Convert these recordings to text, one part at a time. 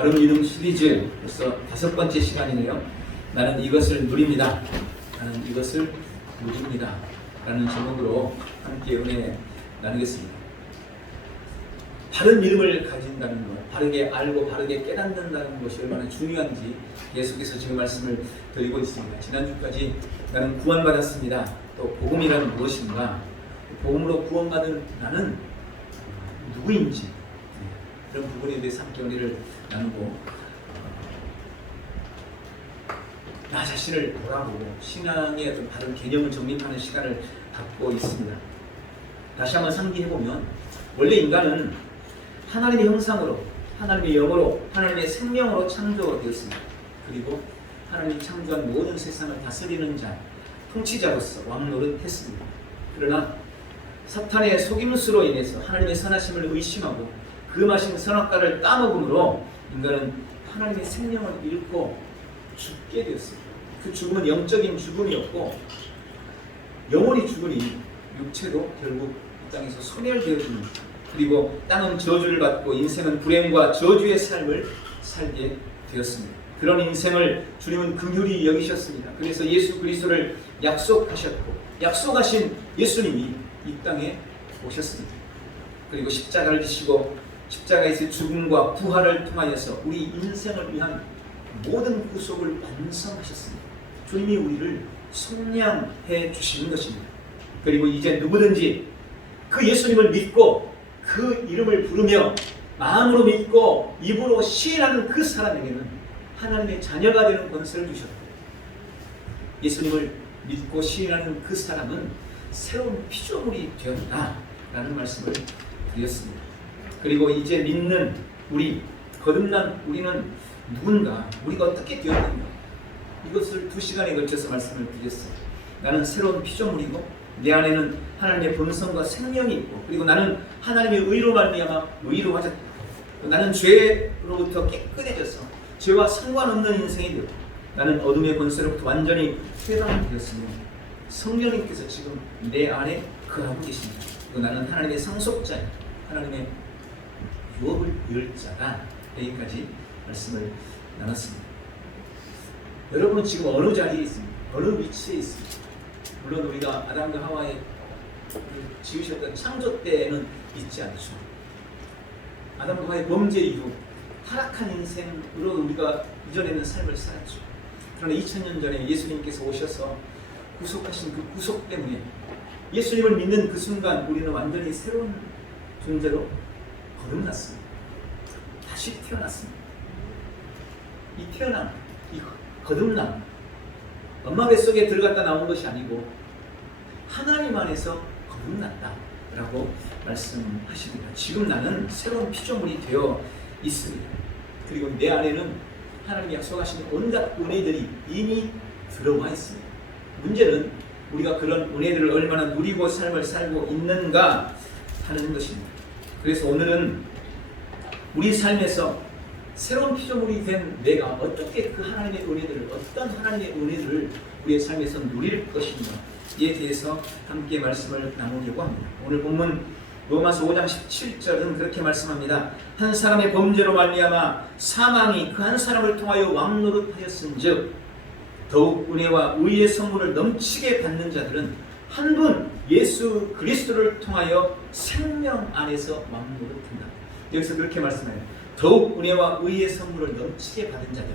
바른 믿음 시리즈 벌써 5번째 시간이네요. 나는 이것을 누립니다. 나는 이것을 누립니다. 라는 제목으로 함께 은혜 나누겠습니다. 바른 믿음을 가진다는 것, 바르게 알고 바르게 깨닫는다는 것이 얼마나 중요한지 계속해서 지금 말씀을 드리고 있습니다. 지난주까지 나는 구원받았습니다. 또 복음이란 무엇인가, 복음으로 구원받은 나는 누구인지, 그런 부분에 대해서 함께 은혜를 나누고 나 자신을 돌아보고 신앙의 어떤 바른 개념을 정립하는 시간을 갖고 있습니다. 다시 한번 상기해보면 원래 인간은 하나님의 형상으로, 하나님의 영으로, 하나님의 생명으로 창조되었습니다. 그리고 하나님이 창조한 모든 세상을 다스리는 자, 통치자로서 왕노릇했습니다. 그러나 사탄의 속임수로 인해서 하나님의 선하심을 의심하고 그 마신 선악과를 따먹음으로 인간은 하나님의 생명을 잃고 죽게 되었습니다. 그 죽음은 영적인 죽음이었고 영혼이 죽으니 육체도 결국 이 땅에서 소멸되어집니다. 그리고 땅은 저주를 받고 인생은 불행과 저주의 삶을 살게 되었습니다. 그런 인생을 주님은 긍휼히 여기셨습니다. 그래서 예수 그리스도를 약속하셨고 약속하신 예수님이 이 땅에 오셨습니다. 그리고 십자가를 지시고 십자가에서 죽음과 부활을 통하여서 우리 인생을 위한 모든 구속을 완성하셨습니다. 주님이 우리를 속량해 주시는 것입니다. 그리고 이제 누구든지 그 예수님을 믿고 그 이름을 부르며 마음으로 믿고 입으로 시인하는 그 사람에게는 하나님의 자녀가 되는 권세를 주셨고, 예수님을 믿고 시인하는 그 사람은 새로운 피조물이 되었다라는 말씀을 드렸습니다. 그리고 이제 믿는 우리, 거듭난 우리는 누군가, 우리가 어떻게 되었는가, 이것을 2시간에 걸쳐서 말씀을 드렸어요. 나는 새로운 피조물이고 내 안에는 하나님의 본성과 생명이 있고, 그리고 나는 하나님의 의로 말미암아 의로워졌다. 나는 죄로부터 깨끗해져서 죄와 상관없는 인생이 되었다. 나는 어둠의 권세로부터 완전히 해방되었으며 성령님께서 지금 내 안에 거하고 계십니다. 그리고 나는 하나님의 상속자야, 하나님의 유업을 이을 자다. 여기까지 말씀을 나눴습니다. 여러분은 지금 어느 자리에 있습니까? 어느 위치에 있습니까? 물론 우리가 아담과 하와의 지으셨던 창조 때에는 있지 않죠. 아담과 하와의 범죄 이후 타락한 인생으로 우리가 이전에는 삶을 살았죠. 그러나 2000년 전에 예수님께서 오셔서 구속하신 그 구속 때문에 예수님을 믿는 그 순간 우리는 완전히 새로운 존재로 거듭났습니다. 다시 태어났습니다. 이 태어남, 이 거듭남, 엄마 뱃속에 들어갔다 나온 것이 아니고 하나님 안에서 거듭났다라고 말씀하십니다. 지금 나는 새로운 피조물이 되어 있습니다. 그리고 내 안에는 하나님이 약속하신 온갖 은혜들이 이미 들어와 있습니다. 문제는 우리가 그런 은혜들을 얼마나 누리고 삶을 살고 있는가 하는 것입니다. 그래서 오늘은 우리 삶에서 새로운 피조물이 된 내가 어떻게 그 하나님의 은혜들을, 어떤 하나님의 은혜들을 우리의 삶에서 누릴 것인가에 대해서 함께 말씀을 나누려고 합니다. 오늘 본문 로마서 5장 17절은 그렇게 말씀합니다. 한 사람의 범죄로 말미암아 사망이 그 한 사람을 통하여 왕노릇하였은즉 더욱 은혜와 의의 선물을 넘치게 받는 자들은 한 분 예수 그리스도를 통하여 생명 안에서 왕노릇한다. 여기서 그렇게 말씀해요. 더욱 은혜와 의의 선물을 넘치게 받은 자들.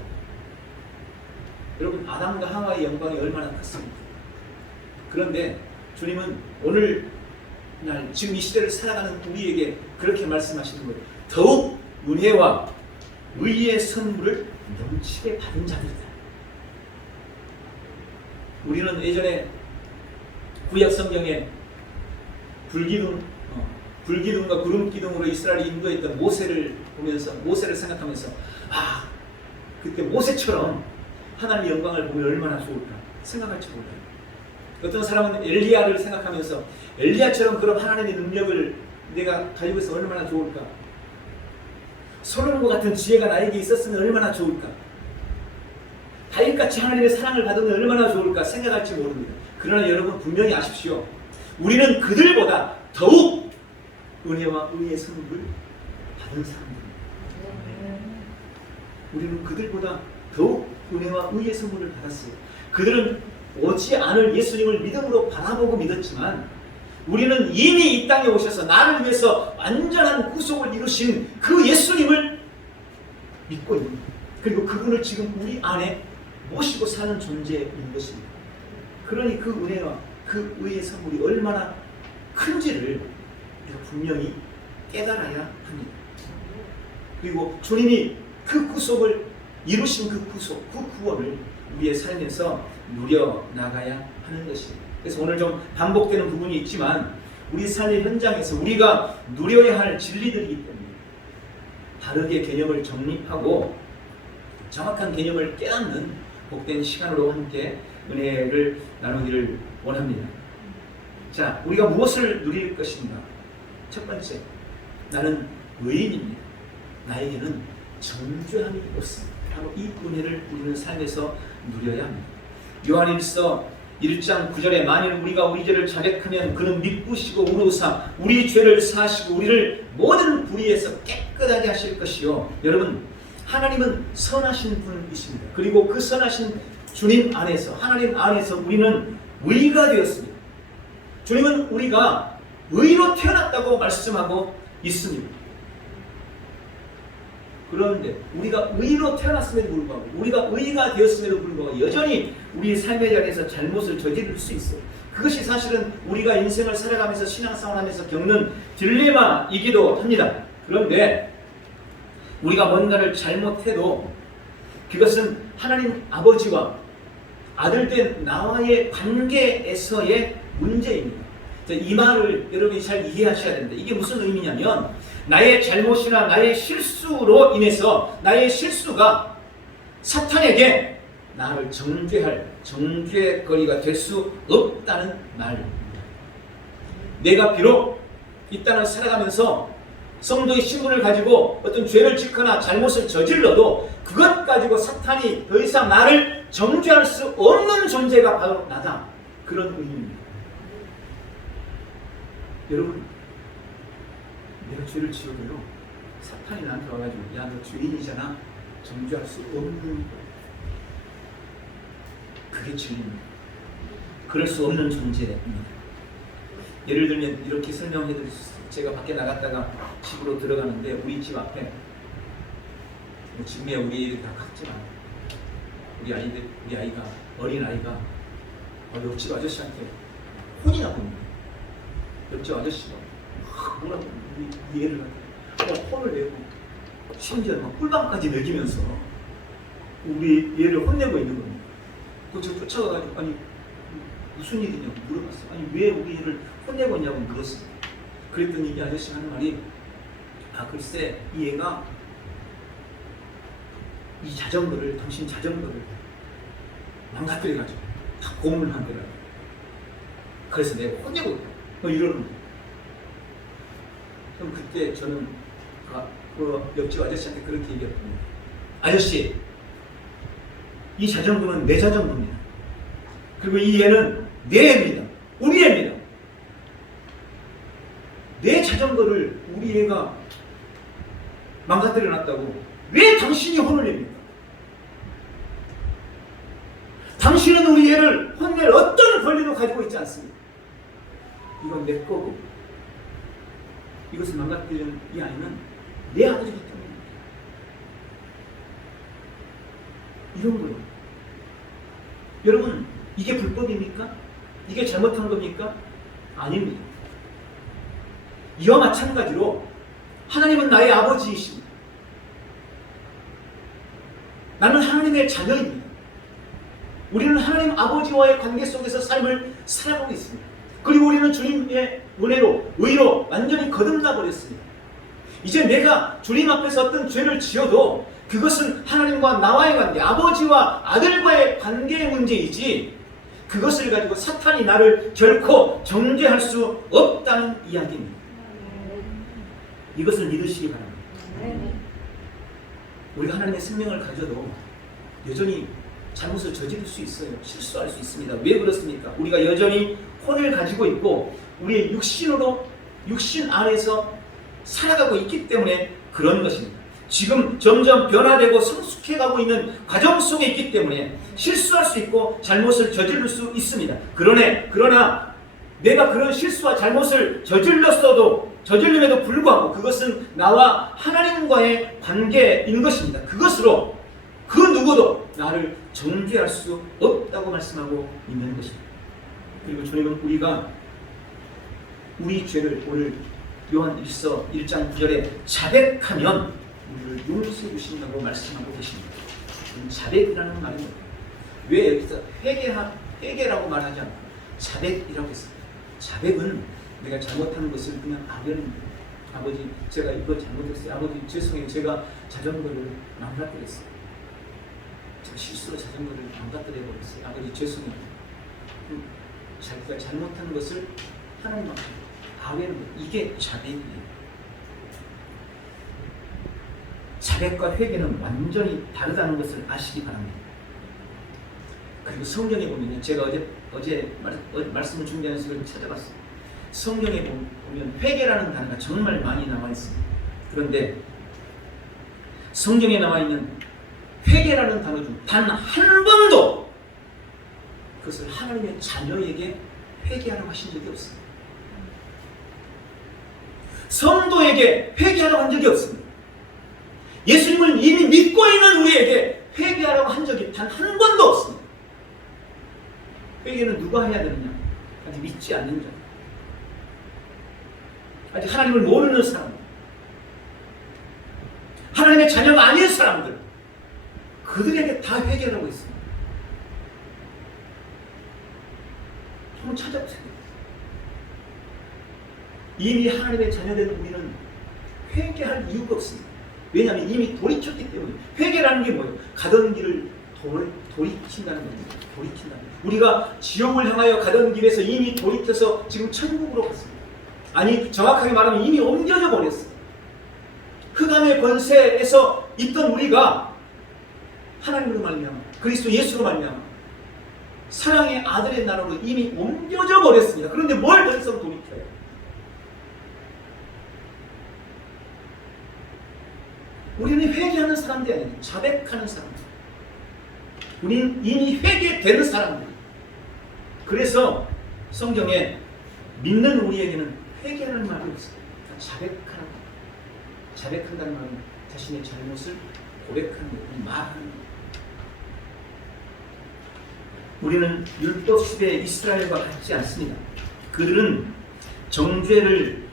여러분, 아담과 하와의 영광이 얼마나 컸습니까? 그런데 주님은 오늘날 지금 이 시대를 살아가는 우리에게 그렇게 말씀하시는 거예요. 더욱 은혜와 의의 선물을 넘치게 받은 자들이다. 우리는 예전에 구약 성경에 불기둥과 구름기둥으로 이스라엘이 인도했던 모세를 보면서, 모세를 생각하면서 그때 모세처럼 하나님의 영광을 보면 얼마나 좋을까 생각할지 몰라요. 어떤 사람은 엘리야를 생각하면서 엘리야처럼 그런 하나님의 능력을 내가 가지고 있어 얼마나 좋을까, 솔로몬과 같은 지혜가 나에게 있었으면 얼마나 좋을까, 다윗같이 하나님의 사랑을 받으면 얼마나 좋을까 생각할지 모릅니다. 그러나 여러분 분명히 아십시오. 우리는 그들보다 더욱 은혜와 의의 선물을 받은 사람들입니다. 우리는 그들보다 더욱 은혜와 의의 선물을 받았어요. 그들은 오지 않을 예수님을 믿음으로 바라보고 믿었지만 우리는 이미 이 땅에 오셔서 나를 위해서 완전한 구속을 이루신 그 예수님을 믿고 있는, 그리고 그분을 지금 우리 안에 모시고 사는 존재인 것입니다. 그러니 그 은혜와 그 의의 선물이 얼마나 큰지를 우리가 분명히 깨달아야 합니다. 그리고 주님이 그 구속을 이루신 그 구속, 그 구원을 우리의 삶에서 누려나가야 하는 것입니다. 그래서 오늘 좀 반복되는 부분이 있지만 우리 삶의 현장에서 우리가 누려야 할 진리들이기 때문에 바르게 개념을 정립하고 정확한 개념을 깨닫는 복된 시간으로 함께 은혜를 나누기를 원합니다. 자, 우리가 무엇을 누릴 것인가? 첫 번째, 나는 의인입니다. 나에게는 정죄함이 없습니다. 바로 이 은혜를 우리는 삶에서 누려야 합니다. 요한일서 1장 9절에 만일 우리가 우리 죄를 자백하면 그는 믿으시고 우로사 우리 죄를 사하시고 우리를 모든 불의에서 깨끗하게 하실 것이요. 여러분, 하나님은 선하신 분이십니다. 그리고 그 선하신 주님 안에서, 하나님 안에서 우리는 의가 되었습니다. 주님은 우리가 의로 태어났다고 말씀하고 있습니다. 그런데 우리가 의로 태어났음에도 불구하고, 우리가 의가 되었음에도 불구하고 여전히 우리 삶의 자리에서 잘못을 저지를 수 있어요. 그것이 사실은 우리가 인생을 살아가면서 신앙생활 하면서 겪는 딜레마이기도 합니다. 그런데 우리가 뭔가를 잘못해도 그것은 하나님 아버지와 아들된 나와의 관계에서의 문제입니다. 이 말을 여러분이 잘 이해하셔야 됩니다. 이게 무슨 의미냐면 나의 잘못이나 나의 실수로 인해서 나의 실수가 사탄에게 나를 정죄할 정죄거리가 될 수 없다는 말입니다. 내가 비록 이 땅을 살아가면서 성도의 신분을 가지고 어떤 죄를 짓거나 잘못을 저질러도 그것 가지고 사탄이 더 이상 나를 정죄할 수 없는 존재가 바로 나다. 그런 의미입니다. 여러분, 내가 죄를 지어도요 사탄이 나한테 와가지고 야, 너 죄인이잖아 정죄할 수 없는 거예요. 그게 진리입니다. 그럴 수 없는 존재입니다. 예를 들면 이렇게 설명해드릴 수 있어요. 제가 밖에 나갔다가 집으로 들어가는데 우리 집 앞에 지금의 우리 애들이 다 컸지만 우리 아이가 어린 아이가 옆집 아저씨한테 혼이 나봅니다. 옆집 아저씨가 뭐라고 우리 애를 혼을 내고 심지어 막 꿀밤까지 먹이면서 우리 얘를 혼내고 있는 겁니다. 그걸 쫓아가가지고 아니 무슨 일이냐고 물어봤어요. 아니 왜 우리 애를 혼내고 있냐고 물었어요. 그랬더니 이 아저씨 하는 말이 글쎄 이 애가 이 자전거를 당신 자전거를 망가뜨려가지고 다 고문을 한대라고. 그래서 내가 혼내고 있다. 이러는 거예요. 그럼 그때 저는 그 옆집 아저씨한테 그렇게 얘기했거든요. 아저씨, 이 자전거는 내 자전거입니다. 그리고 이 애는 내 애입니다. 우리 애입니다. 내 자전거를 우리 애가 망가뜨려 놨다고 왜 당신이 혼을 냅니까? 당신은 우리 애를 혼낼 어떤 권리도 가지고 있지 않습니다. 이건 내 거고 이것을 망가뜨리는 이 아이는 내 아들이기 때문입니다. 이런 거예요. 여러분, 이게 불법입니까? 이게 잘못한 겁니까? 아닙니다. 이와 마찬가지로 하나님은 나의 아버지이십니다. 나는 하나님의 자녀입니다. 우리는 하나님 아버지와의 관계 속에서 삶을 살아가고 있습니다. 그리고 우리는 주님의 은혜로, 의로 완전히 거듭나 버렸습니다. 이제 내가 주님 앞에서 어떤 죄를 지어도 그것은 하나님과 나와의 관계, 아버지와 아들과의 관계의 문제이지 그것을 가지고 사탄이 나를 결코 정죄할 수 없다는 이야기입니다. 이것을 믿으시기 바랍니다. 우리가 하나님의 생명을 가져도 여전히 잘못을 저지를 수 있어요. 실수할 수 있습니다. 왜 그렇습니까? 우리가 여전히 혼을 가지고 있고 우리의 육신 안에서 살아가고 있기 때문에 그런 것입니다. 지금 점점 변화되고 성숙해가고 있는 과정 속에 있기 때문에 실수할 수 있고 잘못을 저지를 수 있습니다. 그러나 내가 그런 실수와 잘못을 저질름에도 불구하고 그것은 나와 하나님과의 관계인 것입니다. 그것으로 그 누구도 나를 정죄할 수 없다고 말씀하고 있는 것입니다. 그리고 주님은 우리 죄를 오늘 요한 1서 1장 9절에 자백하면 우리를 용서해 주신다고 말씀하고 계십니다. 자백이라는 말은 왜 여기서 회개라고 말하지 않고 자백이라고 했습니다. 자백은 내가 잘못한 것을 그냥 아버지 제가 이거 잘못했어요. 아버지 죄송해요. 제가 자전거를 망가뜨렸어요. 제가 실수로 자전거를 망가뜨려버렸어요. 아버지 죄송해요. 자기가 잘못한 것을 하나님 앞에 아뢰는 것, 이게 자백이에요. 자백과 회개는 완전히 다르다는 것을 아시기 바랍니다. 그리고 성경에 보면 제가 어제 말씀을 준비하는 것을 찾아봤어요. 성경에 보면 회개라는 단어가 정말 많이 나와 있습니다. 그런데 성경에 나와 있는 회개라는 단어 중 단 한 번도 그것을 하나님의 자녀에게 회개하라고 하신 적이 없습니다. 성도에게 회개하라고 한 적이 없습니다. 예수님을 이미 믿고 있는 우리에게 회개하라고 한 적이 단 한 번도 없습니다. 회개는 누가 해야 되느냐? 아직 믿지 않는 자, 아직 하나님을 모르는 사람들, 하나님의 자녀가 아닌 사람들, 그들에게 다 회개하라고 했습니다. 한번 찾아보세요. 이미 하나님의 자녀된 우리는 회개할 이유가 없습니다. 왜냐하면 이미 돌이켰기 때문에. 회개라는 게 뭐예요? 가던 길을 돌이킨다는 겁니다. 돌이킨다. 우리가 지옥을 향하여 가던 길에서 이미 돌이켜서 지금 천국으로 갔습니다. 아니, 정확하게 말하면 이미 옮겨져 버렸어요. 흑암의 권세에서 있던 우리가 하나님으로 말미암아 그리스도 예수로 말미암아 사랑의 아들의 나라로 이미 옮겨져 버렸습니다. 그런데 뭘 더 이상 돌이켜요? 우리는 회개하는 사람들이 아니에요. 자백하는 사람들. 우리는 이미 회개되는 사람들. 그래서 성경에 믿는 우리에게는 회개하는 말이 없어요. 자백하는 것. 자백한다는 말은 자신의 잘못을 고백하는 것, 말하는 것. 우리는 율법 시대의 이스라엘과 같지 않습니다. 그들은 정죄를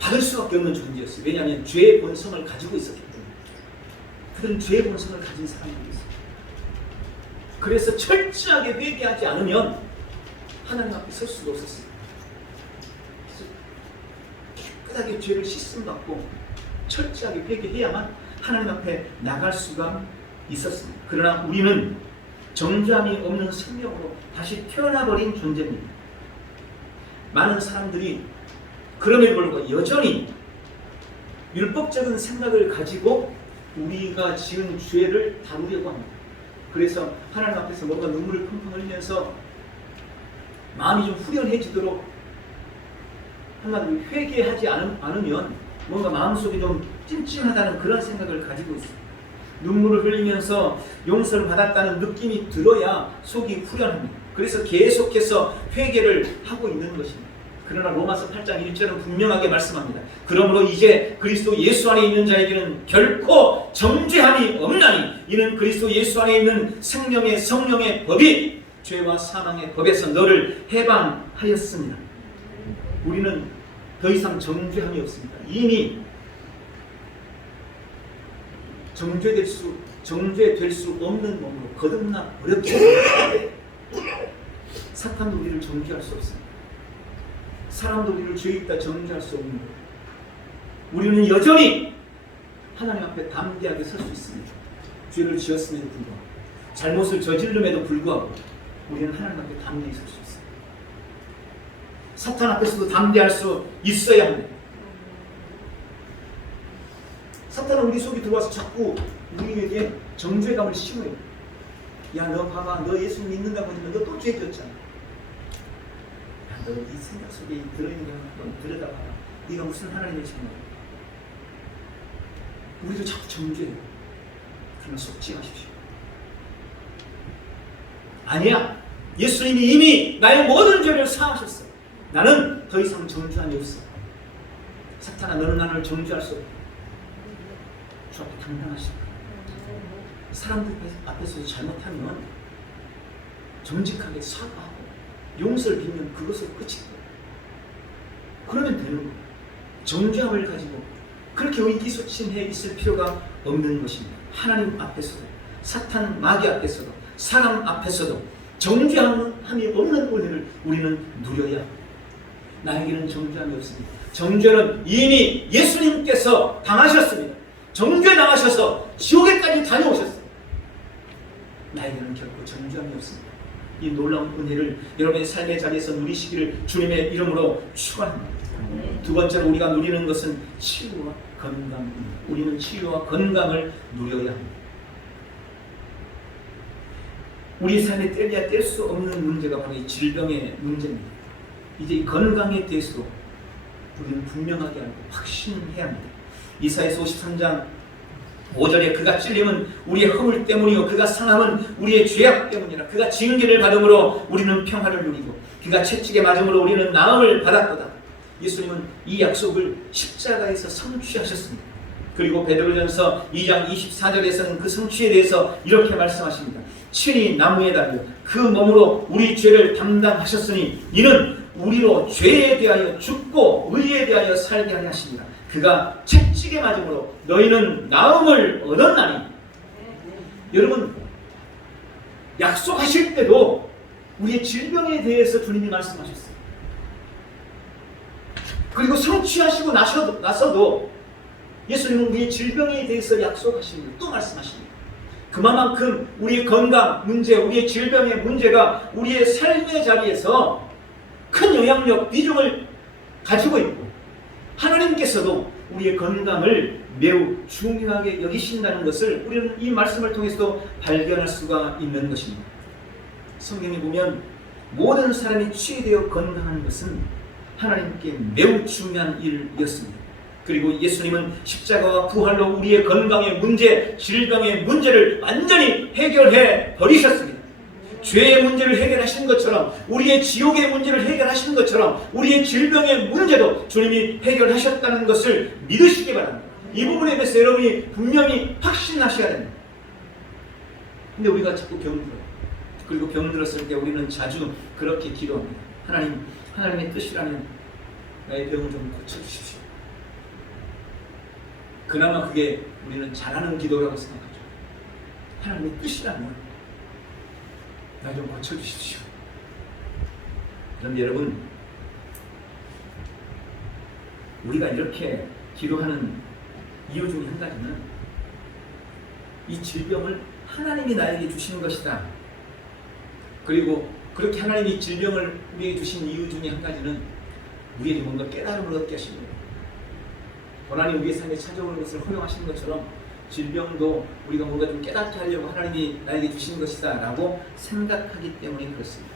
받을 수밖에 없는 존재였어요. 왜냐하면 죄의 본성을 가지고 있었기 때문에. 그들은 죄의 본성을 가진 사람들이었어요. 그래서 철저하게 회개하지 않으면 하나님 앞에 설 수가 없었어요. 깨끗하게 죄를 씻음받고 철저하게 회개해야만 하나님 앞에 나갈 수가 있었습니다. 그러나 우리는 정죄함이 없는 생명으로 다시 태어나버린 존재입니다. 많은 사람들이 그럼에도 불구하고 여전히 율법적인 생각을 가지고 우리가 지은 죄를 다루려고 합니다. 그래서 하나님 앞에서 뭔가 눈물을 펑펑 흘리면서 마음이 좀 후련해지도록 한마디로 회개하지 않으면 뭔가 마음속에 좀 찜찜하다는 그런 생각을 가지고 있습니다. 눈물을 흘리면서 용서를 받았다는 느낌이 들어야 속이 후련합니다. 그래서 계속해서 회개를 하고 있는 것입니다. 그러나 로마서 8장 1절은 분명하게 말씀합니다. 그러므로 이제 그리스도 예수 안에 있는 자에게는 결코 정죄함이 없나니 이는 그리스도 예수 안에 있는 생명의 성령의 법이 죄와 사망의 법에서 너를 해방하였습니다. 우리는 더 이상 정죄함이 없습니다. 이미 정죄될 수 없는 몸으로 거듭나 버렸기 때문에 사탄도 우리를 정죄할 수 없습니다. 사람도 우리를 죄 있다 정죄할 수 없는 거예요. 우리는 여전히 하나님 앞에 담대하게 설 수 있습니다. 죄를 지었음에도 불구하고 잘못을 저질름에도 불구하고 우리는 하나님 앞에 담대히 설 수 있습니다. 사탄 앞에서도 담대할 수 있어야 합니다. 사탄은 우리 속에 들어와서 자꾸 우리에게 정죄감을 심어요. 야, 너 봐봐, 너 예수 믿는다고 하지만 너 또 죄 지었잖아. 너 네 생각 속에 들어있는 거 한번 들여다봐라. 네가 무슨 하나님의 자녀야. 우리도 자꾸 정죄해요. 그러나 속지 마십시오. 아니야. 예수님이 이미 나의 모든 죄를 사하셨어. 나는 더 이상 정죄함이 없어. 사탄아, 너는 나를 정죄할 수 없다. 주 앞에 당당하시다. 사람들 앞에서 잘못하면 정직하게 사과하고 용서를 빌면 그것으로 끝이고, 그러면 되는 거예요. 정죄함을 가지고 그렇게 의기소침해 있을 필요가 없는 것입니다. 하나님 앞에서도, 사탄 마귀 앞에서도, 사람 앞에서도 정죄함이 없는 은혜를 우리는 누려야 합니다. 나에게는 정죄함이 없습니다. 정죄는 이미 예수님께서 당하셨습니다. 정죄 당하셔서 지옥에까지 다녀오셨습니다. 나에게는 결코 정죄함이 없습니다. 이 놀라운 은혜를 여러분의 삶의 자리에서 누리시기를 주님의 이름으로 축원합니다. 두 번째로 우리가 누리는 것은 치유와 건강입니다. 우리는 치유와 건강을 누려야 합니다. 우리 삶에 떼려야 뗄 수 없는 문제가 바로 이 질병의 문제입니다. 이제 이 건강에 대해서도 우리는 분명하게 알고 확신해야 합니다. 이사야서 53장 5절에 그가 찔림은 우리의 허물 때문이요 그가 상함은 우리의 죄악 때문이라. 그가 징계를 받음으로 우리는 평화를 누리고 그가 채찍에 맞음으로 우리는 나음을 받았도다. 예수님은 이 약속을 십자가에서 성취하셨습니다. 그리고 베드로전서 2장 24절에서는 그 성취에 대해서 이렇게 말씀하십니다. 친히 나무에 달려 그 몸으로 우리 죄를 담당하셨으니 이는 우리로 죄에 대하여 죽고 의에 대하여 살게 하려 하십니다. 그가 채찍에 맞음으로 너희는 나음을 얻었나니. 여러분, 약속하실 때도 우리의 질병에 대해서 주님이 말씀하셨어요. 그리고 성취하시고 나서도 예수님은 우리의 질병에 대해서 약속하십니다. 또 말씀하십니다. 그만큼 우리의 건강 문제, 우리의 질병의 문제가 우리의 삶의 자리에서 큰 영향력, 비중을 가지고 있고 하나님께서도 우리의 건강을 매우 중요하게 여기신다는 것을 우리는 이 말씀을 통해서도 발견할 수가 있는 것입니다. 성경에 보면 모든 사람이 취되어 건강한 것은 하나님께 매우 중요한 일이었습니다. 그리고 예수님은 십자가와 부활로 우리의 건강의 문제, 질병의 문제를 완전히 해결해 버리셨습니다. 죄의 문제를 해결하신 것처럼, 우리의 지옥의 문제를 해결하신 것처럼 우리의 질병의 문제도 주님이 해결하셨다는 것을 믿으시기 바랍니다. 이 부분에 대해서 여러분이 분명히 확신하셔야 됩니다. 근데 우리가 자꾸 병들어요. 그리고 병들었을 때 우리는 자주 그렇게 기도합니다. 하나님의 뜻이라면 나의 병을 좀 고쳐주십시오. 그나마 그게 우리는 잘하는 기도라고 생각하죠. 하나님의 뜻이라면 나 좀 고쳐주십시오. 그런데 여러분, 우리가 이렇게 기도하는 이유 중에 한 가지는 이 질병을 하나님이 나에게 주시는 것이다. 그리고 그렇게 하나님이 질병을 우리에게 주신 이유 중에 한 가지는 우리에게 뭔가 깨달음을 얻게 하시는 거예요. 고난이 우리의 삶에 찾아오는 것을 허용하시는 것처럼 질병도 우리가 뭔가 좀 깨닫게 하려고 하나님이 나에게 주신 것이다 라고 생각하기 때문에 그렇습니다.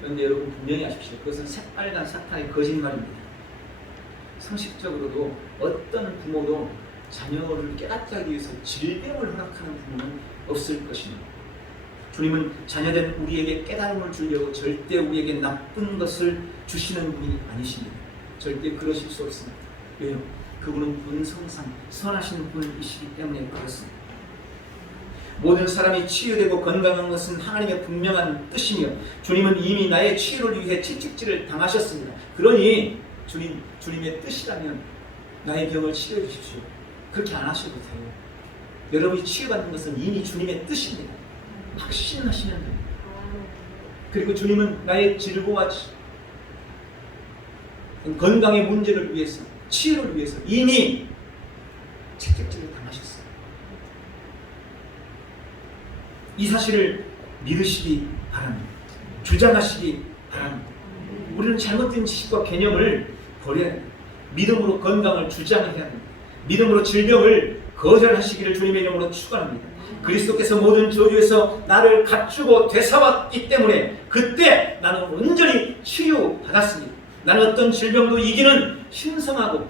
그런데 여러분 분명히 아십시오. 그것은 새빨간 사탄의 거짓말입니다. 상식적으로도 어떤 부모도 자녀를 깨닫게 하기 위해서 질병을 허락하는 부모는 없을 것입니다. 주님은 자녀된 우리에게 깨달음을 주려고 절대 우리에게 나쁜 것을 주시는 분이 아니십니다. 절대 그러실 수 없습니다. 왜요? 그분은 본성상 선하신 분이시기 때문에 그렇습니다. 모든 사람이 치유되고 건강한 것은 하나님의 분명한 뜻이며 주님은 이미 나의 치유를 위해 채찍질을 당하셨습니다. 그러니 주님의 뜻이라면 나의 병을 치료해 주십시오. 그렇게 안 하셔도 돼요. 여러분이 치유받는 것은 이미 주님의 뜻입니다. 확신하시면 됩니다. 그리고 주님은 나의 질고와 건강의 문제를 위해서, 치유를 위해서 이미 채찍질을 당하셨어요. 이 사실을 믿으시기 바랍니다. 주장하시기 바랍니다. 우리는 잘못된 지식과 개념을 버려야 합니다. 믿음으로 건강을 주장해야 합니다. 믿음으로 질병을 거절하시기를 주님의 이름으로 축원합니다. 그리스도께서 모든 저주에서 나를 갖추고 되사왔기 때문에 그때 나는 온전히 치유받았습니다. 나는 어떤 질병도 이기는 신성하고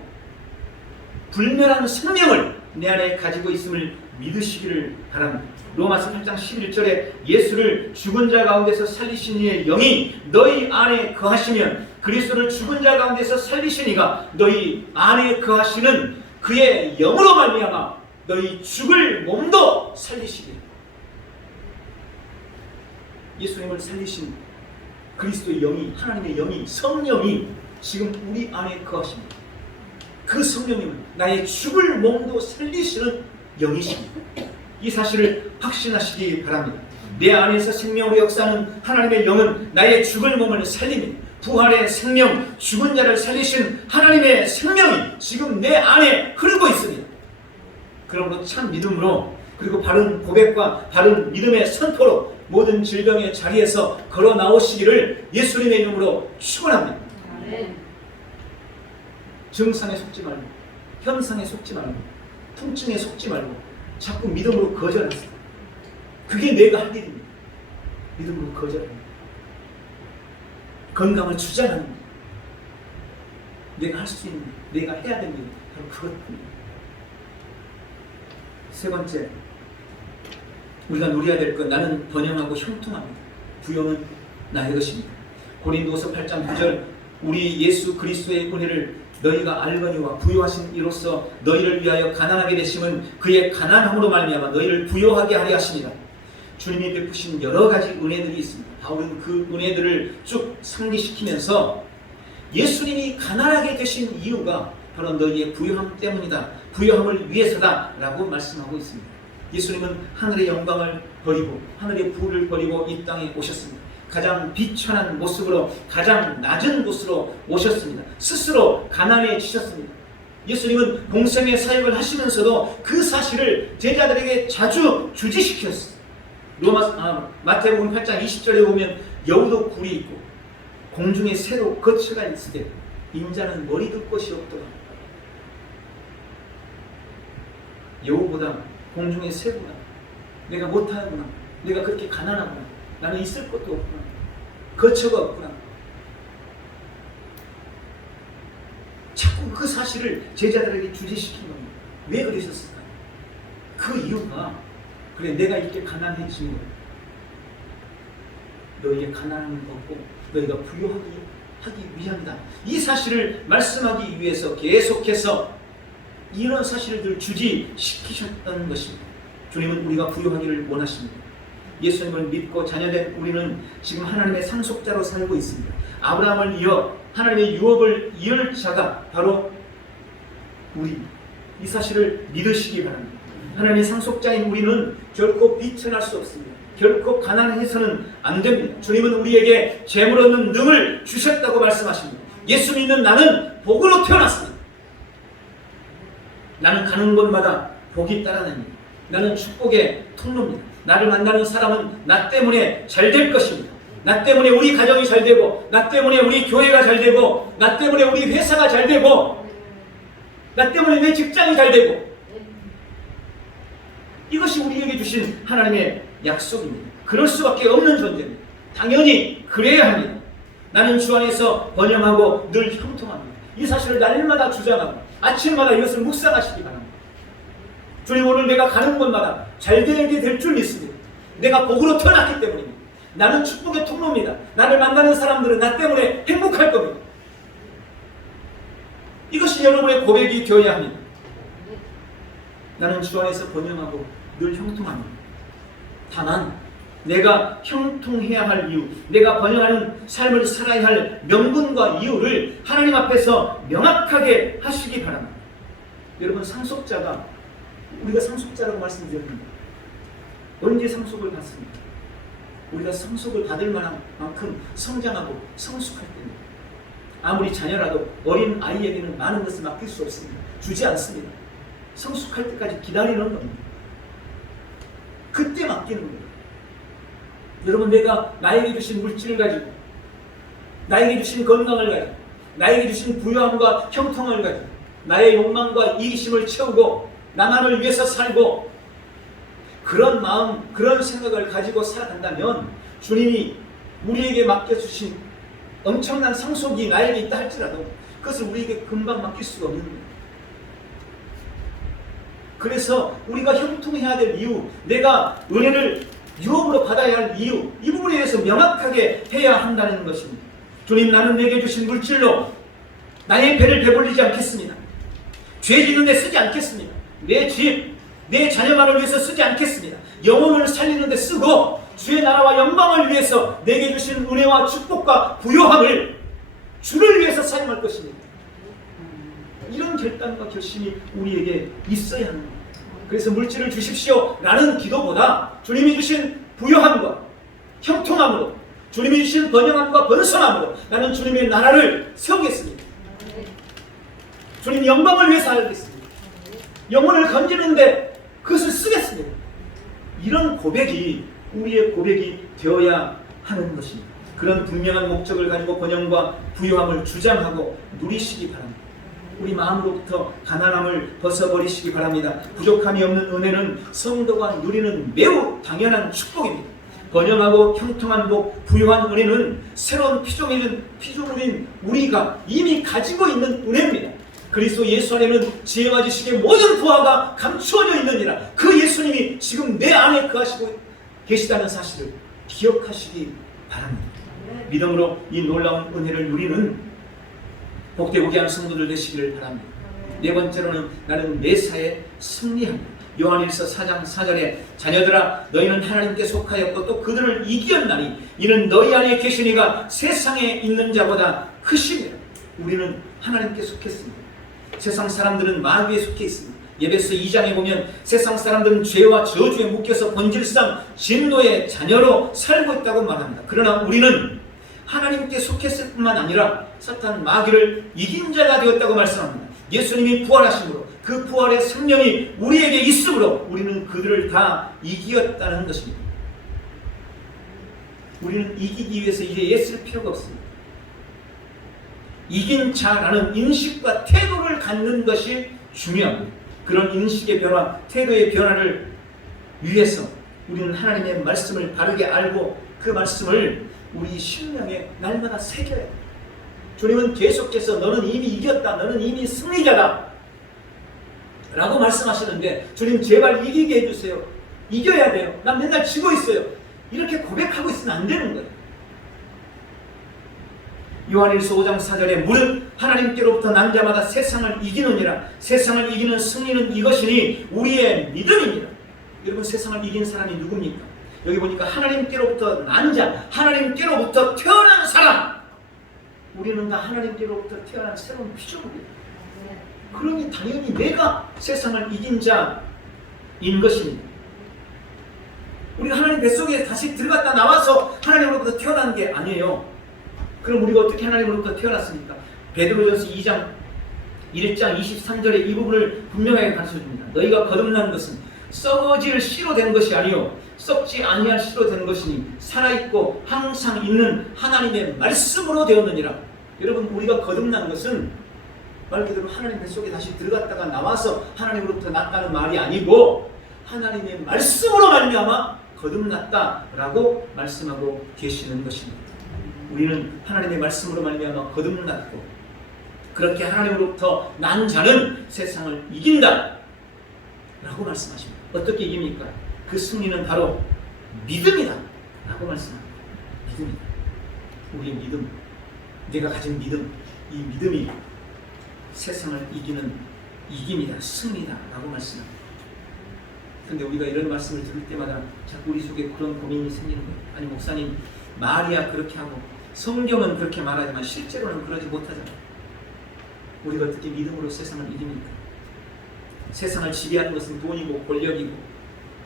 불멸한 생명을 내 안에 가지고 있음을 믿으시기를 바랍니다. 로마서 8장 11절에 예수를 죽은 자 가운데서 살리신 이의 영이 너희 안에 거하시면 그리스도를 죽은 자 가운데서 살리신 이가 너희 안에 거하시는 그의 영으로 말미암아 너희 죽을 몸도 살리시리라. 예수님을 살리신 그리스도의 영이, 하나님의 영이, 성령이 지금 우리 안에 거하십니다. 그 성령님은 나의 죽을 몸도 살리시는 영이십니다. 이 사실을 확신하시기 바랍니다. 내 안에서 생명으로 역사하는 하나님의 영은 나의 죽을 몸을 살립니다. 부활의 생명, 죽은 자를 살리신 하나님의 생명이 지금 내 안에 흐르고 있습니다. 그러므로 참 믿음으로, 그리고 바른 고백과 바른 믿음의 선포로 모든 질병의 자리에서 걸어 나오시기를 예수님의 이름으로 축원합니다. 증상에 속지 말고, 현상에 속지 말고, 통증에 속지 말고 자꾸 믿음으로 거절하세요. 그게 내가 할 일입니다. 믿음으로 거절합니다. 건강을 주장합니다. 내가 할 수 있는, 내가 해야 됩니다. 바로 그것입니다. 세 번째, 우리가 누려야 될 것, 나는 번영하고 형통합니다. 부요는 나의 것입니다. 고린도서 8장 9절, 우리 예수 그리스도의 은혜를 너희가 알거니와 부요하신 이로써 너희를 위하여 가난하게 되심은 그의 가난함으로 말미암아 너희를 부요하게 하려 하십니다. 주님이 베푸신 여러 가지 은혜들이 있습니다. 바울은 그 은혜들을 쭉 상기시키면서 예수님이 가난하게 되신 이유가 바로 너희의 부요함 때문이다, 부요함을 위해서다 라고 말씀하고 있습니다. 예수님은 하늘의 영광을 버리고 하늘의 부를 버리고 이 땅에 오셨습니다. 가장 비천한 모습으로, 가장 낮은 곳으로 오셨습니다. 스스로 가난해지셨습니다. 예수님은 공생의 사역을 하시면서도 그 사실을 제자들에게 자주 주지시켰어요. 마태복음 8장 20절에 보면 여우도 굴이 있고 공중에 새도 거처가 있으되 인자는 머리 둘 곳이 없더라. 여우보다, 공중의 새보다 내가 못하구나, 내가 그렇게 가난하구나, 나는 있을 것도 없구나, 거처가 없구나. 자꾸 그 사실을 제자들에게 주지시킨 겁니다. 왜 그러셨을까? 그 이유가, 그래, 내가 이렇게 가난해진 거, 너희의 가난함을 벗고 너희가 부유하기 위함이다. 이 사실을 말씀하기 위해서 계속해서 이런 사실들 주지시키셨던 것입니다. 주님은 우리가 부유하기를 원하십니다. 예수님을 믿고 자녀된 우리는 지금 하나님의 상속자로 살고 있습니다. 아브라함을 이어 하나님의 유업을 이을 자가 바로 우리, 이 사실을 믿으시기 바랍니다. 하나님의 상속자인 우리는 결코 비천할 수 없습니다. 결코 가난해서는 안 됩니다. 주님은 우리에게 재물 얻는 능을 주셨다고 말씀하십니다. 예수 믿는 나는 복으로 태어났습니다. 나는 가는 곳마다 복이 따라다닙니다. 나는 축복의 통로입니다. 나를 만나는 사람은 나 때문에 잘 될 것입니다. 나 때문에 우리 가정이 잘 되고, 나 때문에 우리 교회가 잘 되고, 나 때문에 우리 회사가 잘 되고, 나 때문에 내 직장이 잘 되고, 이것이 우리에게 주신 하나님의 약속입니다. 그럴 수밖에 없는 존재입니다. 당연히 그래야 합니다. 나는 주 안에서 번영하고 늘 형통합니다. 이 사실을 날마다 주장하고 아침마다 이것을 묵상하시기 바랍니다. 주님, 오늘 내가 가는 곳마다 잘 되게 될 줄 믿습니다. 내가 복으로 태어났기 때문입니다. 나는 축복의 통로입니다. 나를 만나는 사람들은 나 때문에 행복할 겁니다. 이것이 여러분의 고백이 되어야 합니다. 나는 주 안에서 번영하고 늘 형통합니다. 다만 내가 형통해야 할 이유, 내가 번영하는 삶을 살아야 할 명분과 이유를 하나님 앞에서 명확하게 하시기 바랍니다. 여러분, 상속자가, 우리가 상속자라고 말씀드렸는데 언제 상속을 받습니까? 우리가 상속을 받을 만한 만큼 성장하고 성숙할 때입니다. 아무리 자녀라도 어린 아이에게는 많은 것을 맡길 수 없습니다. 주지 않습니다. 성숙할 때까지 기다리는 겁니다. 그때 맡기는 겁니다. 여러분, 내가 나에게 주신 물질을 가지고, 나에게 주신 건강을 가지고, 나에게 주신 부유함과 형통을 가지고, 나의 욕망과 이기심을 채우고 나만을 위해서 살고, 그런 마음, 그런 생각을 가지고 살아간다면 주님이 우리에게 맡겨주신 엄청난 상속이 나에게 있다 할지라도 그것을 우리에게 금방 맡길 수가 없는 거예요. 그래서 우리가 형통해야 될 이유, 내가 은혜를 유업으로 받아야 할 이유, 이 부분에 대해서 명확하게 해야 한다는 것입니다. 주님, 나는 내게 주신 물질로 나의 배를 배불리지 않겠습니다. 죄 짓는 데 쓰지 않겠습니다. 내 집, 내 자녀만을 위해서 쓰지 않겠습니다. 영혼을 살리는 데 쓰고 주의 나라와 영광을 위해서 내게 주신 은혜와 축복과 부요함을 주를 위해서 사용할 것입니다. 이런 결단과 결심이 우리에게 있어야 합니다. 그래서 물질을 주십시오 라는 기도보다 주님이 주신 부요함과 형통함으로, 주님이 주신 번영함과 번성함으로 나는 주님의 나라를 세우겠습니다. 주님 영광을 위해서 하겠습니다. 영혼을 건지는데 그것을 쓰겠습니다. 이런 고백이 우리의 고백이 되어야 하는 것입니다. 그런 분명한 목적을 가지고 번영과 부요함을 주장하고 누리시기 바랍니다. 우리 마음으로부터 가난함을 벗어버리시기 바랍니다. 부족함이 없는 은혜는 성도가 누리는 매우 당연한 축복입니다. 번영하고 형통한 복, 부유한 은혜는 새로운 피조물인 우리가 이미 가지고 있는 은혜입니다. 그리스도 예수 안에는 지혜와 지식의 모든 부하가 감추어져 있느니라. 그 예수님이 지금 내 안에 거하시고 계시다는 사실을 기억하시기 바랍니다. 믿음으로 이 놀라운 은혜를 누리는 복되고 귀한 성도들 되시기를 바랍니다. 네 번째로는 나는 매사에 승리합니다. 요한일서 4장 4절에 자녀들아 너희는 하나님께 속하였고 또 그들을 이기었나니 이는 너희 안에 계신 이가 세상에 있는 자보다 크심이라. 우리는 하나님께 속했습니다. 세상 사람들은 마귀에 속해 있습니다. 예배서 2장에 보면 세상 사람들은 죄와 저주에 묶여서 본질상 진노의 자녀로 살고 있다고 말합니다. 그러나 우리는 하나님께 속했을 뿐만 아니라 사탄 마귀를 이긴 자가 되었다고 말씀합니다. 예수님이 부활하심으로 그 부활의 생명이 우리에게 있으므로 우리는 그들을 다 이기었다는 것입니다. 우리는 이기기 위해서 이제 애쓸 필요가 없습니다. 이긴 자라는 인식과 태도를 갖는 것이 중요합니다. 그런 인식의 변화, 태도의 변화를 위해서 우리는 하나님의 말씀을 바르게 알고 그 말씀을 우리 심령에 날마다 새겨야 합니다. 주님은 계속해서 너는 이미 이겼다, 너는 이미 승리자다 라고 말씀하시는데 주님 제발 이기게 해주세요. 이겨야 돼요. 난 맨날 지고 있어요. 이렇게 고백하고 있으면 안 되는 거예요. 요한일서 5장 4절에 무릇 하나님께로부터 난 자마다 세상을 이기느니라. 세상을 이기는 승리는 이것이니 우리의 믿음입니다. 여러분 세상을 이긴 사람이 누굽니까? 여기 보니까 하나님께로부터 난 자, 하나님께로부터 태어난 사람. 우리는 다 하나님께로부터 태어난 새로운 피조물이에요. 그러니 당연히 내가 세상을 이긴 자인 것입니다. 우리가 하나님 뱃속에 다시 들어갔다 나와서 하나님으로부터 태어난 게 아니에요. 그럼 우리가 어떻게 하나님으로부터 태어났습니까? 베드로전서 2장 1장 23절에 이 부분을 분명하게 가르쳐줍니다. 너희가 거듭난 것은 썩어질 씨로 된 것이 아니요 썩지 아니할 씨로 된 것이니 살아있고 항상 있는 하나님의 말씀으로 되었느니라. 여러분 우리가 거듭난 것은 말 그대로 하나님 뱃속에 다시 들어갔다가 나와서 하나님으로부터 났다는 말이 아니고 하나님의 말씀으로 말미암아 거듭났다라고 말씀하고 계시는 것입니다. 우리는 하나님의 말씀으로 말미암아 거듭났고 그렇게 하나님으로부터 난 자는 세상을 이긴다 라고 말씀하십니다. 어떻게 이깁니까? 그 승리는 바로 믿음이다 라고 말씀합니다. 믿음이다. 우리의 믿음, 내가 가진 믿음, 이 믿음이 세상을 이기는 이김이다, 승리다 라고 말씀합니다. 그런데 우리가 이런 말씀을 들을 때마다 자꾸 우리 속에 그런 고민이 생기는 거예요. 아니 목사님 말이야 그렇게 하고 성경은 그렇게 말하지만 실제로는 그러지 못하잖아요. 우리가 어떻게 믿음으로 세상을 이깁니까? 세상을 지배하는 것은 돈이고 권력이고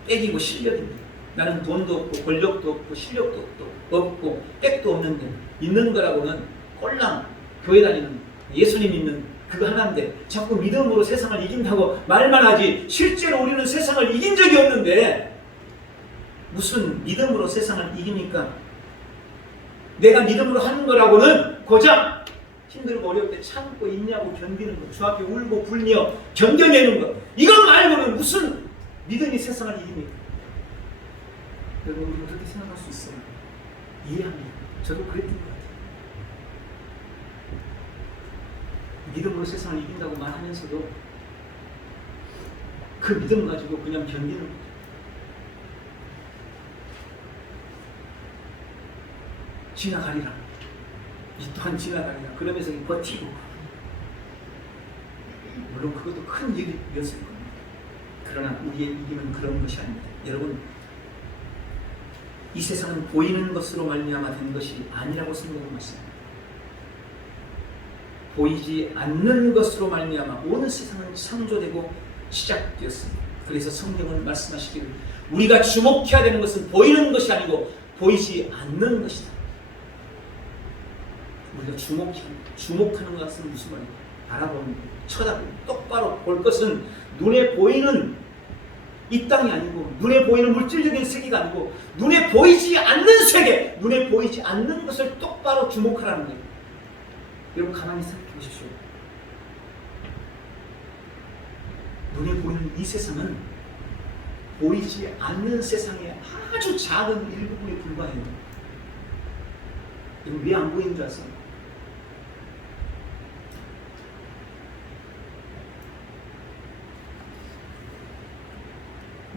빽이고 실력입니다. 나는 돈도 없고 권력도 없고 실력도 없고 빽도 없는데 있는 거라고는 꼴랑 교회 다니는 예수님 믿는 그거 하나인데 자꾸 믿음으로 세상을 이긴다고 말만 하지 실제로 우리는 세상을 이긴 적이 없는데 무슨 믿음으로 세상을 이깁니까? 내가 믿음으로 하는 거라고는 고작 힘들고 어려울 때 참고 있냐고 견디는 것, 주 앞에 울고 불며 견뎌내는 것, 이것 말고는 무슨 믿음이 세상을 이깁니까? 여러분 우리는 그렇게 생각할 수 있어요. 이해합니다. 저도 그랬던 것 같아요. 믿음으로 세상을 이긴다고 말하면서도 그 믿음 가지고 그냥 견디는 거예요. 지나가리라. 이 또한 지나가리라. 그러면서 버티고. 물론 그것도 큰 일이었을 겁니다. 그러나 우리의 이기는 그런 것이 아닙니다. 여러분, 이 세상은 보이는 것으로 말미암아 된 것이 아니라고 성경은 말씀합니다. 보이지 않는 것으로 말미암아 온 세상은 창조되고 시작되었습니다. 그래서 성경은 말씀하시기를 우리가 주목해야 되는 것은 보이는 것이 아니고 보이지 않는 것이다. 우리가 주목하는 것은 무슨 말이에요? 바라보는, 쳐다보는, 똑바로 볼 것은 눈에 보이는 이 땅이 아니고 눈에 보이는 물질적인 세계가 아니고 눈에 보이지 않는 세계, 눈에 보이지 않는 것을 똑바로 주목하라는 거예요. 여러분 가만히 생각해 보십시오. 눈에 보이는 이 세상은 보이지 않는 세상의 아주 작은 일부분에 불과해요. 여러분 왜 안 보이는 줄 아세요?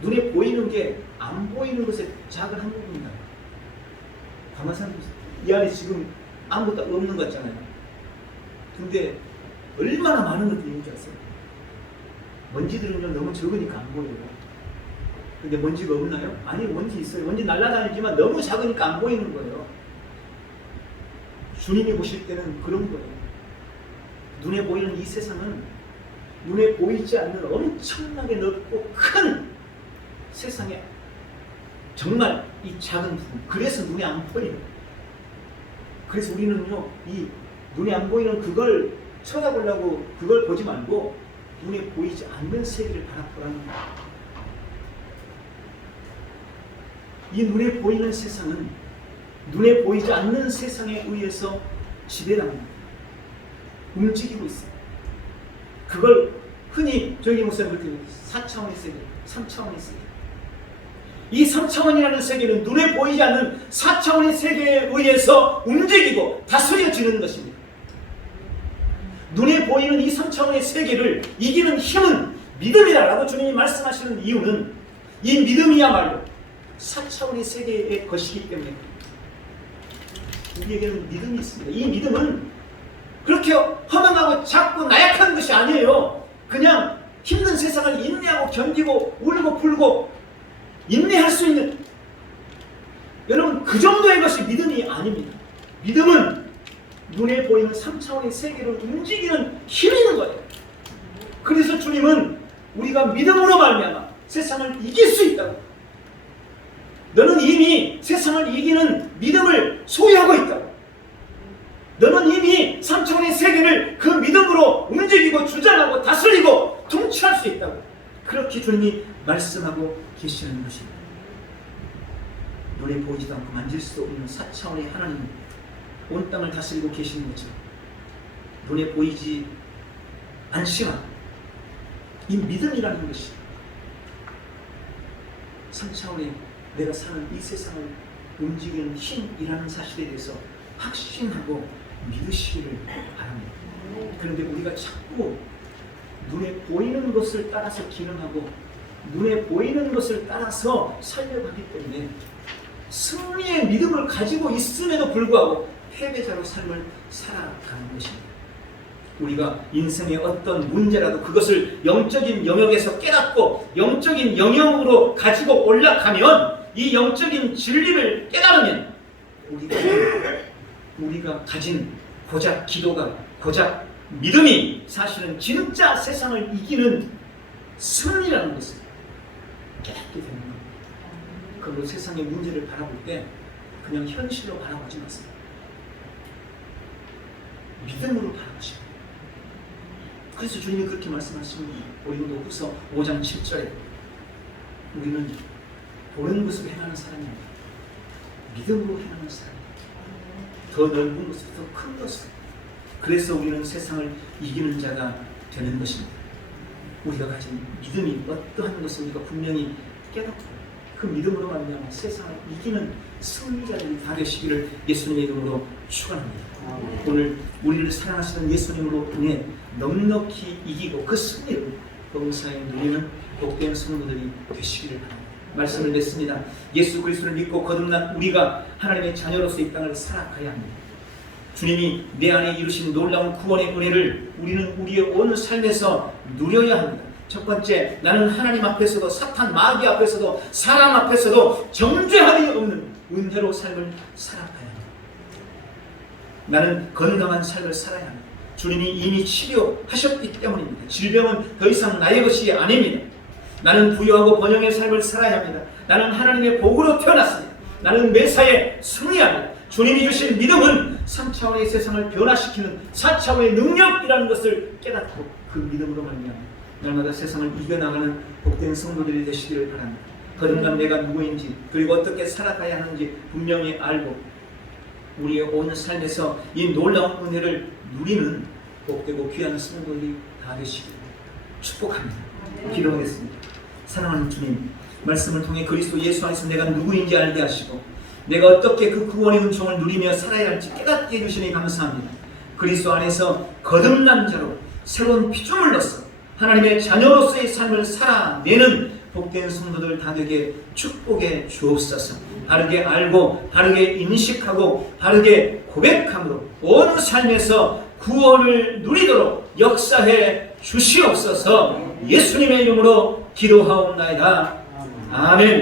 눈에 보이는 게 안 보이는 것의 작은 한 부분입니다. 가만히 생각해보세요. 이 안에 지금 아무것도 없는 것 같잖아요. 근데 얼마나 많은 것들이 있는 줄 아세요? 먼지들은요 너무 적으니까 안 보여요. 근데 먼지가 없나요? 아니, 먼지 있어요. 먼지 날아다니지만 너무 작으니까 안 보이는 거예요. 주님이 보실 때는 그런 거예요. 눈에 보이는 이 세상은 눈에 보이지 않는 엄청나게 넓고 큰 세상에 정말 이 작은 부분, 그래서 눈에 안 보여요. 그래서 우리는요 이 눈에 안 보이는 그걸 쳐다보려고 그걸 보지 말고 눈에 보이지 않는 세계를 바라보라는 거예요. 이 눈에 보이는 세상은 눈에 보이지 않는 세상에 의해서 지배당합니다. 움직이고 있어요. 그걸 흔히 조영기 목사님 그렇게 4차원의 세계, 3차원의 세계. 이 3차원이라는 세계는 눈에 보이지 않는 4차원의 세계에 의해서 움직이고 다스려지는 것입니다. 눈에 보이는 이 3차원의 세계를 이기는 힘은 믿음이라고 주님이 말씀하시는 이유는 이 믿음이야말로 4차원의 세계의 것이기 때문에 우리에게는 믿음이 있습니다. 이 믿음은 그렇게 허망하고 작고 나약한 것이 아니에요. 그냥 힘든 세상을 인내하고 견디고 울고 불고 인내할 수 있는, 여러분 그 정도의 것이 믿음이 아닙니다. 믿음은 눈에 보이는 3차원의 세계를 움직이는 힘이 있는 거예요. 그래서 주님은 우리가 믿음으로 말미암아 세상을 이길 수 있다고. 너는 이미 세상을 이기는 믿음을 소유하고 있다고. 너는 이미 3차원의 세계를 그 믿음으로 움직이고 주장하고 다스리고 통치할 수 있다고. 그렇게 주님이 말씀하고 계시는 것입니다. 눈에 보이지도 않고 만질 수 없는 4차원의 하나님은 온 땅을 다스리고 계시는 것처럼 눈에 보이지 않지만 이 믿음이라는 것이 3차원의 내가 사는 이 세상을 움직이는 힘이라는 사실에 대해서 확신하고 믿으시기를 바랍니다. 그런데 우리가 자꾸 눈에 보이는 것을 따라서 기능하고 눈에 보이는 것을 따라서 살려가기 때문에 승리의 믿음을 가지고 있음에도 불구하고 패배자로 삶을 살아가는 것입니다. 우리가 인생의 어떤 문제라도 그것을 영적인 영역에서 깨닫고 영적인 영역으로 가지고 올라가면 이 영적인 진리를 깨달으면 우리가 가진 고작 기도가 고작 믿음이 사실은 진짜 세상을 이기는 승리라는 것을 깨닫게 되는 겁니다. 그리고 세상의 문제를 바라볼 때 그냥 현실로 바라보지 마세요. 믿음으로 바라보시고. 그래서 주님이 그렇게 말씀하시는 고린도후서 5장 7절에 우리는 보는 것으로 행하는 사람입니다. 믿음으로 행하는 사람입니다. 더 넓은 것으로 더 큰 것으로. 그래서 우리는 세상을 이기는 자가 되는 것입니다. 우리가 가진 믿음이 어떠한 것을 우리가 분명히 깨닫고 그 믿음으로 말미암아 세상을 이기는 승리자들이 다 되시기를 예수님의 이름으로 축원합니다. 오늘 우리를 사랑하시는 예수님으로 인해 넉넉히 이기고 그 승리를 범사에 누리는 복된 성도들이 되시기를 바랍니다. 말씀을 맺습니다. 예수 그리스도를 믿고 거듭난 우리가 하나님의 자녀로서 이 땅을 살아가야 합니다. 주님이 내 안에 이루신 놀라운 구원의 은혜를 우리는 우리의 온 삶에서 누려야 합니다. 첫 번째, 나는 하나님 앞에서도 사탄 마귀 앞에서도 사람 앞에서도 정죄함이 없는 은혜로 삶을 살아가야 합니다. 나는 건강한 삶을 살아야 합니다. 주님이 이미 치료하셨기 때문입니다. 질병은 더 이상 나의 것이 아닙니다. 나는 부유하고 번영의 삶을 살아야 합니다. 나는 하나님의 복으로 태어났습니다. 나는 매사에 승리합니다. 주님이 주신 믿음은 3차원의 세상을 변화시키는 4차원의 능력이라는 것을 깨닫고 그 믿음으로 말미암아 날마다 세상을 이겨나가는 복된 성도들이 되시기를 바랍니다. 거듭난 내가 누구인지 그리고 어떻게 살아가야 하는지 분명히 알고 우리의 온 삶에서 이 놀라운 은혜를 누리는 복되고 귀한 성도들이 다 되시기를 축복합니다. 기도하겠습니다. 사랑하는 주님, 말씀을 통해 그리스도 예수 안에서 내가 누구인지 알게 하시고 내가 어떻게 그 구원의 은총을 누리며 살아야 할지 깨닫게 해주시니 감사합니다. 그리스도 안에서 거듭난 자로 새로운 피조물로서 하나님의 자녀로서의 삶을 살아내는 복된 성도들 다 되게 축복해 주옵소서. 바르게 알고 바르게 인식하고 바르게 고백함으로 온 삶에서 구원을 누리도록 역사해 주시옵소서. 예수님의 이름으로 기도하옵나이다. 아멘.